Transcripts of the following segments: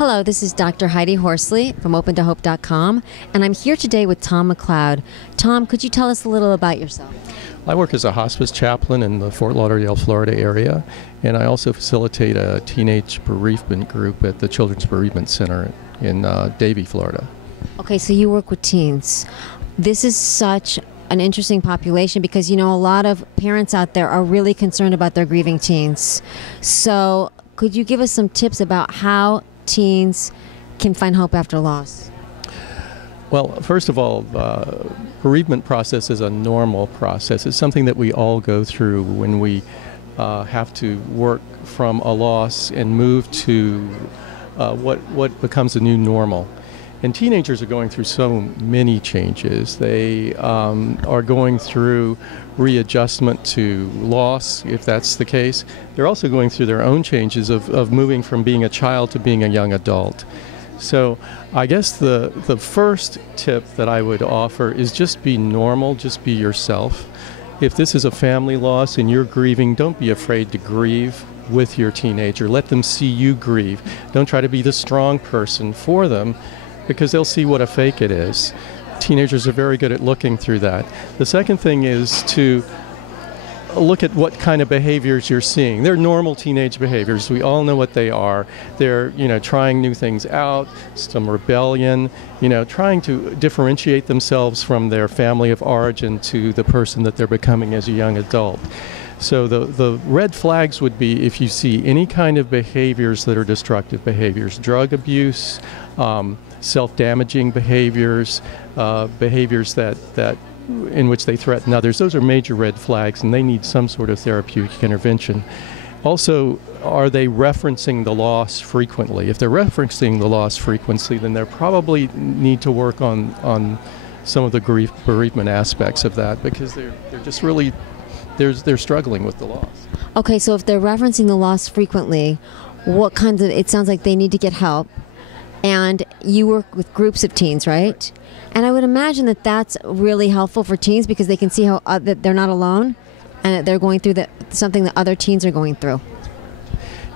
Hello, this is Dr. Heidi Horsley from OpenToHope.com, and I'm here today with Thom McLeod. Thom, could you tell us a little about yourself? I work as a hospice chaplain in the Fort Lauderdale, Florida area, and I also facilitate a teenage bereavement group at the Children's Bereavement Center in Davie, Florida. Okay, so you work with teens. This is such an interesting population because, you know, a lot of parents out there are really concerned about their grieving teens. So could you give us some tips about how teens can find hope after loss? Well, first of all, bereavement process is a normal process. It's something that we all go through when we have to work from a loss and move to what becomes a new normal. And teenagers are going through so many changes. They are going through readjustment to loss, if that's the case. They're also going through their own changes of moving from being a child to being a young adult. So I guess the first tip that I would offer is just be normal, just be yourself. If this is a family loss and you're grieving, don't be afraid to grieve with your teenager. Let them see you grieve. Don't try to be the strong person for them, because they'll see what a fake it is. Teenagers are very good at looking through that. The second thing is to look at what kind of behaviors you're seeing. They're normal teenage behaviors. We all know what they are. They're, trying new things out, some rebellion, trying to differentiate themselves from their family of origin to the person that they're becoming as a young adult. So the red flags would be if you see any kind of behaviors that are destructive behaviors, drug abuse, self-damaging behaviors, behaviors that in which they threaten others. Those are major red flags, and they need some sort of therapeutic intervention. Also, are they referencing the loss frequently? If they're referencing the loss frequently, then they probably need to work on some of the bereavement aspects of that, because they're just really they're struggling with the loss. Okay, so if they're referencing the loss frequently, what kinds of, it sounds like they need to get help. And you work with groups of teens, right? And I would imagine that that's really helpful for teens because they can see how that they're not alone and that they're going through something that other teens are going through.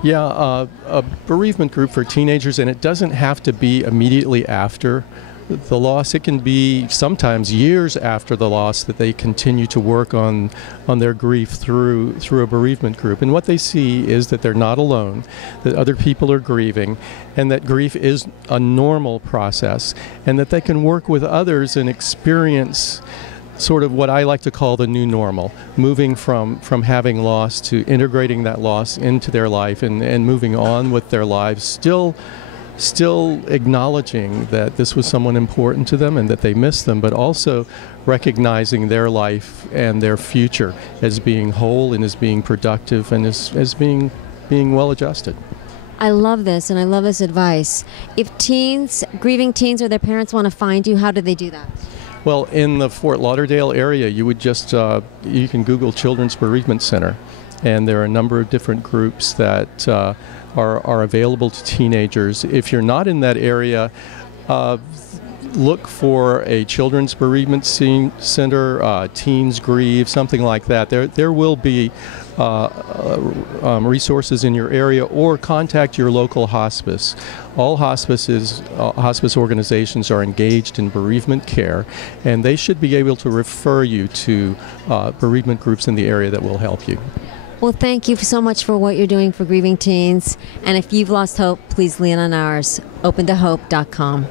Yeah, a bereavement group for teenagers, and it doesn't have to be immediately after the loss. It can be sometimes years after the loss that they continue to work on their grief through a bereavement group. And what they see is that they're not alone, that other people are grieving, and that grief is a normal process, and that they can work with others and experience sort of what I like to call the new normal, moving from having loss to integrating that loss into their life and moving on with their lives, still acknowledging that this was someone important to them and that they miss them, but also recognizing their life and their future as being whole and as being productive and as being well adjusted. I love this, and I love this advice. If grieving teens or their parents want to find you, how do they do that? Well, in the Fort Lauderdale area, you would just, you can Google Children's Bereavement Center, and there are a number of different groups that are available to teenagers. If you're not in that area, look for a Children's Bereavement Center, Teens Grieve, something like that. There will be resources in your area, or contact your local hospice. All hospice organizations are engaged in bereavement care, and they should be able to refer you to bereavement groups in the area that will help you. Well, thank you so much for what you're doing for grieving teens. And if you've lost hope, please lean on ours. OpenToHope.com.